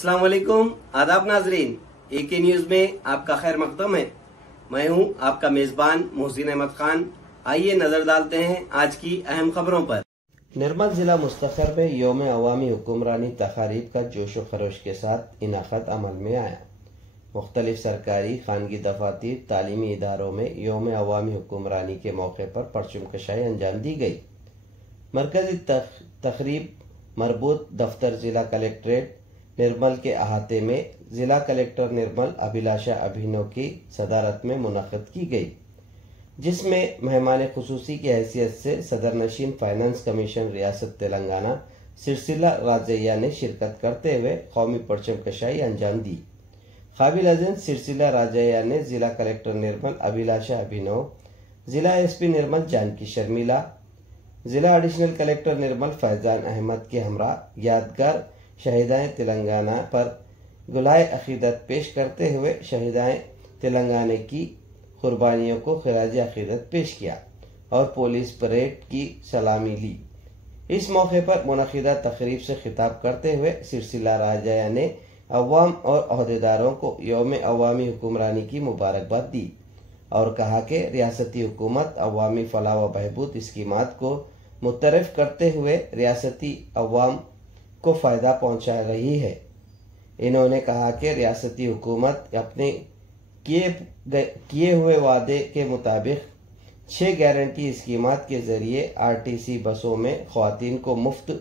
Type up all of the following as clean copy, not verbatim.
अस्सलाम वालेकुम, आदाब नाजरीन। AK न्यूज में आपका खैर मकदम है। मैं हूं आपका मेजबान मोहसिन अहमद खान। आइए नजर डालते हैं आज की अहम खबरों पर। निर्मल जिला मुस्तखर में यौम अवामी हुक्मरानी तकारीब का जोशो खरोश के साथ इनाक़ात अमल में आया। मुख्तलिफ सरकारी खानगी दफातर तालीमी इदारों में यौम अवामी हुक्मरानी के मौके पर परचम कशाई अंजाम दी गई। मरकजी तकरीब मरबूत दफ्तर जिला कलेक्ट्रेट निर्मल के अहाते में जिला कलेक्टर निर्मल अभिलाषा अभिनव की सदारत में मुनक़्क़िद की गई, जिसमें मेहमान खुसूसी की हैसियत से सदर नशीन फाइनेंस कमीशन रियासत तेलंगाना सिरसिला राजैया ने शिरकत करते हुए कौमी परचम कशाई अंजाम दी। काबिल अज़ीम सिरसिला राजैया ने जिला कलेक्टर निर्मल अभिलाषा अभिनव, जिला SP निर्मल जानकी शर्मिला, जिला एडिशनल कलेक्टर निर्मल फैजान अहमद के हमरा यादगार शहीदाए तेलंगाना पर गुलाए अकीदत पेश करते हुए शहीदाए तेलंगाना की कुर्बानियों को खिराज अकीदत पेश किया और पुलिस परेड की सलामी ली। इस मौके पर मुनक़्क़िदा तकरीब से खिताब करते हुए सिरसिला राजैया ने अवाम और अहदेदारों को यौम अवामी हुक्मरानी की मुबारकबाद दी और कहा कि रियासती हुकूमत अवामी फलाह व बहबूद स्कीमात को मुतरफ करते हुए रियासती अवाम को फ़ायदा पहुंचा रही है। इन्होंने कहा कि रियासती हुकूमत अपने किए हुए वादे के मुताबिक 6 गारंटी स्कीमात के जरिए RTC बसों में ख़वातीन को मुफ्त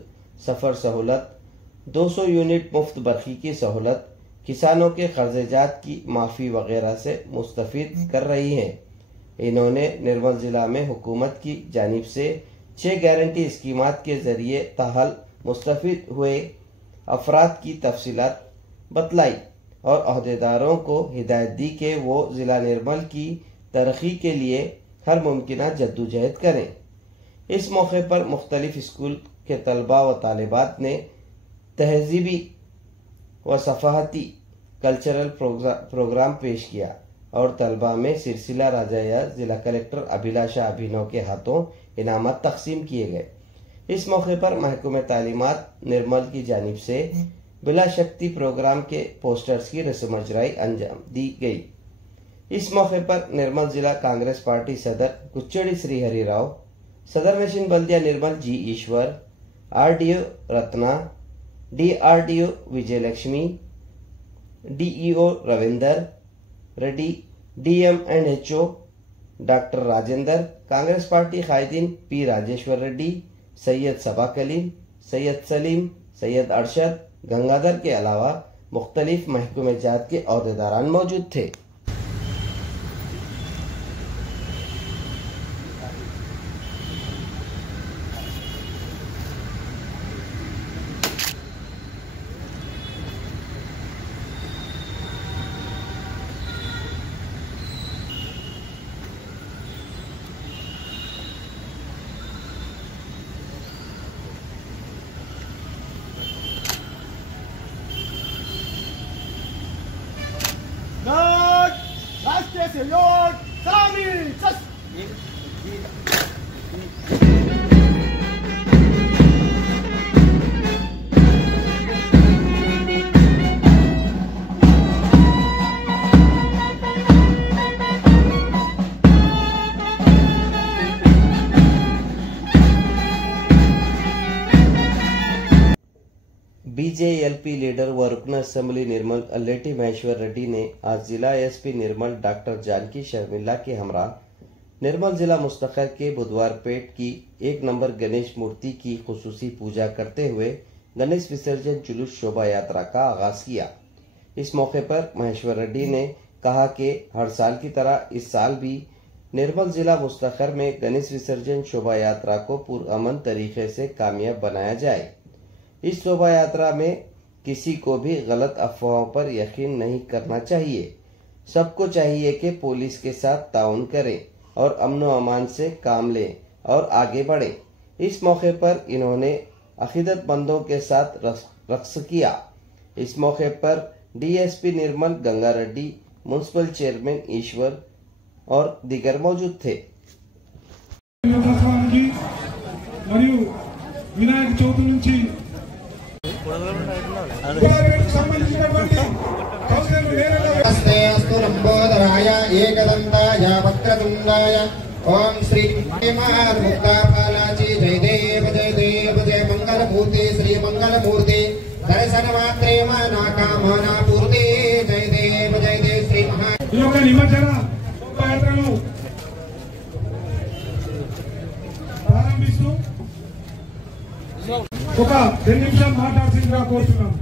सफ़र सहूलत, 200 यूनिट मुफ्त बरक़ी की सहूलत, किसानों के कर्ज़जात की माफ़ी वगैरह से मुस्तफ़ीद कर रही है। इन्होंने निर्मल जिला में हुकूमत की जानिब से 6 गारंटी स्कीमात के जरिए ताहल मुस्तफ़ीद हुए अफराद की तफसीलात बतलाई और अहदेदारों को हिदायत दी कि वो जिला निर्मल की तरक्की के लिए हर मुमकिना जद्दोजहद करें। इस मौके पर मुख्तलिफ स्कूल के तलबा व तालिबात ने तहजीबी व सफ़ाहती कल्चरल प्रोग्राम पेश किया और तलबा में सिरसिला राजैया जिला कलेक्टर अभिलाषा अभिनव के हाथों इनामत तकसीम किए गए। इस मौके पर महकमे तालीमात निर्मल की जानिब से बिला शक्ति प्रोग्राम के पोस्टर्स की रस्म अजराई अंजाम दी गई। इस मौके पर निर्मल जिला कांग्रेस पार्टी सदर कुच्चड़ी श्री हरि राव, सदर नशीन बल्दिया Nirmal G Ishwar, RDO Ratna, DRDO Vijay Lakshmi, DEO Ravinder Reddy, DM&HO doctor Rajendra, Congress party कायदीन P राजेश्वर रेड्डी, सैयद सबा कलीम, सैयद सलीम, सैयद अरशद, गंगाधर के अलावा मुख्तलिफ महकमे जात के अहदेदारान मौजूद थे। राष्ट्रीय सहयोग सलामी BJLP लीडर व रुकन असेंबली निर्मल अल्लेटी महेश्वर रेड्डी ने आज जिला SP निर्मल डॉक्टर जानकी शर्मिला के हमरा निर्मल जिला मुस्तखर के बुधवारपेट की 1 नंबर गणेश मूर्ति की खुसूसी पूजा करते हुए गणेश विसर्जन जुलूस शोभा यात्रा का आगाज किया। इस मौके पर महेश्वर रेड्डी ने कहा कि हर साल की तरह इस साल भी निर्मल जिला मुस्तखर में गणेश विसर्जन शोभा यात्रा को पुरअमन तरीके से कामयाब बनाया जाए। इस शोभा यात्रा में किसी को भी गलत अफवाहों पर यकीन नहीं करना चाहिए। सबको चाहिए कि पुलिस के साथ ताउन करें और अमन व अमान से काम लें और आगे बढ़ें। इस मौके पर इन्होंने अकीदतमंदों के साथ रक्स किया। इस मौके पर DSP निर्मल गंगा रेड्डी, म्युनिसिपल चेयरमैन ईश्वर और दीगर मौजूद थे। विनायक चौथ నుంచి సంబంధించిన नमस्ते अस्तु लंबोदराय एकदंताय वक्रतुंडाय ओम श्री मुक्तापालाची जय देव जय मंगलमूर्ति श्री मंगलमूर्ति दर्शन मात्रे मना कामना पूर्ति जय देव श्री महा నిమజ్జన శోభయాత్రను ప్రారంభిస్తూ ఒక 2 నిమిషాలు మాట్లాడాల్సిందిగా కోరుతున్నాం.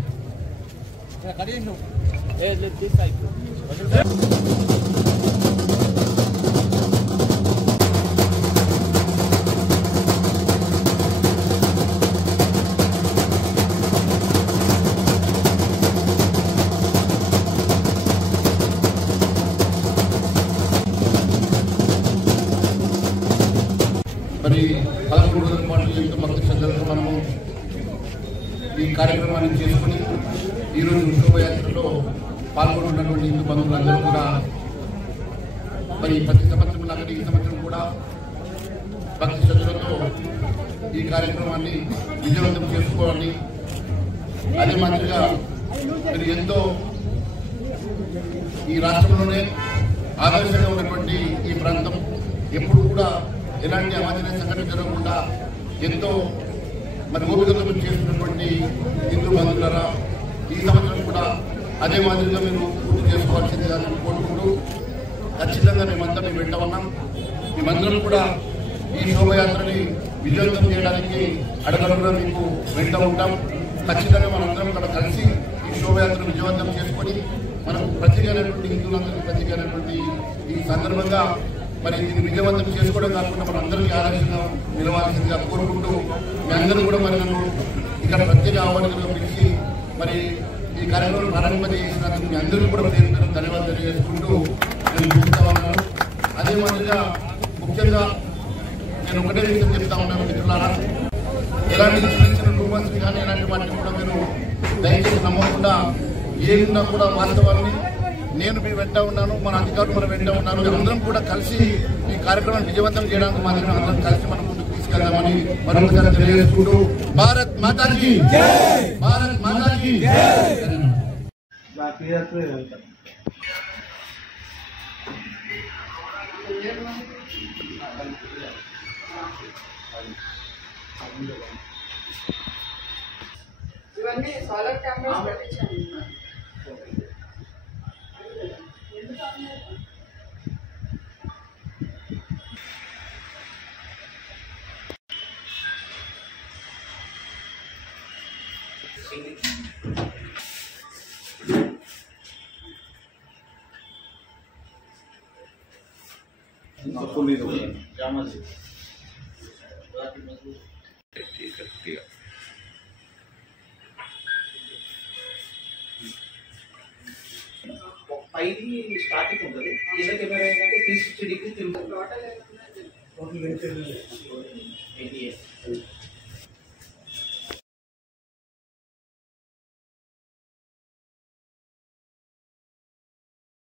మరి 11 రోజుల పాటు ఎంతో భక్తి శ్రద్ధలతో మనము ఈ కార్యక్రమాన్ని చేసుకుని ఈరోజు శోభయాత్రలో పాల్గొన్నటువంటి హిందూ బంధువులందరూ కూడా మరి ప్రతి సంవత్సరం లాగా ఈ సంవత్సరం కూడా భక్తి శ్రద్ధలతో ఈ కార్యక్రమాన్ని విజయవంతం చేసుకోవాలి. అదే మాదిరిగా మీరు ఎంతో ఈ రాష్ట్రంలోనే ఆదర్శంగా ఉన్నటువంటి ఈ ప్రాంతం ఎప్పుడు కూడా ఎలాంటి అవాంఛనీయ సంఘటన జరగకుండా ఎంతో మరి ఓపికతో చేస్తున్నటువంటి హిందూ బంధువులారా ఈ సంవత్సరం కూడా అదే మాదిరిగా మీరు పూర్తి చేసుకోవాల్సిందిగా నేను కోరుకుంటూ ఖచ్చితంగా మేమంతా మేము వెంట ఉన్నాం. మేమందరం కూడా ఈ శోభయాత్రని విజయవంతం చేయడానికి అడగడగా మీకు వెంట ఉంటాం. ఖచ్చితంగా మనందరం కూడా కలిసి ఈ శోభయాత్ర విజయవంతం చేసుకొని మనం ప్రత్యేకమైనటువంటి హిందువులందరికీ ప్రత్యేకమైనటువంటి ఈ సందర్భంగా మరి దీన్ని విజయవంతం చేసుకోవడం కాకుండా మన అందరికీ ఆదర్శంగా నిలవాల్సిందిగా కోరుకుంటూ మీ అందరూ కూడా మరి నన్ను ఇక్కడ ప్రత్యేక ఆహ్వానితులుగా పిలిచి మరి ఈ కార్యక్రమం ప్రారంభం చేసినందుకు మీ అందరికీ కూడా పేరు పేరు ధన్యవాదాలు తెలియజేసుకుంటూ నేను చెప్తా ఉన్నాను. అదే మాదిరిగా ముఖ్యంగా నేను ఒకటే విషయం చెప్తా ఉన్నాను మిత్రులారా, ఎలాంటి చిన్న రూమర్స్ కానీ ఎలాంటి వాటిని కూడా మీరు దయచేసి నమ్మకుండా ఏమున్నా కూడా వాస్తవాన్ని నేను మీ వెంట ఉన్నాను, మన అధికారులు మన వెంట ఉన్నారు. అందరం కూడా కలిసి ఈ కార్యక్రమాన్ని విజయవంతం చేయడానికి మాత్రమే అందరం కలిసి మనం ముందుకు తీసుకెళ్దామని మరొకసారి తెలియజేసుకుంటూ భారత్ మాతాకి భారత్ మాతాకి ఇవన్నీ సోలార్ కెమెరాస్ పెట్టించండి. పైది స్టార్టింగ్ ఉంటుంది, కింద కెమెరా ఏంటంటే 360 డిగ్రీ తిరుగుతుంది.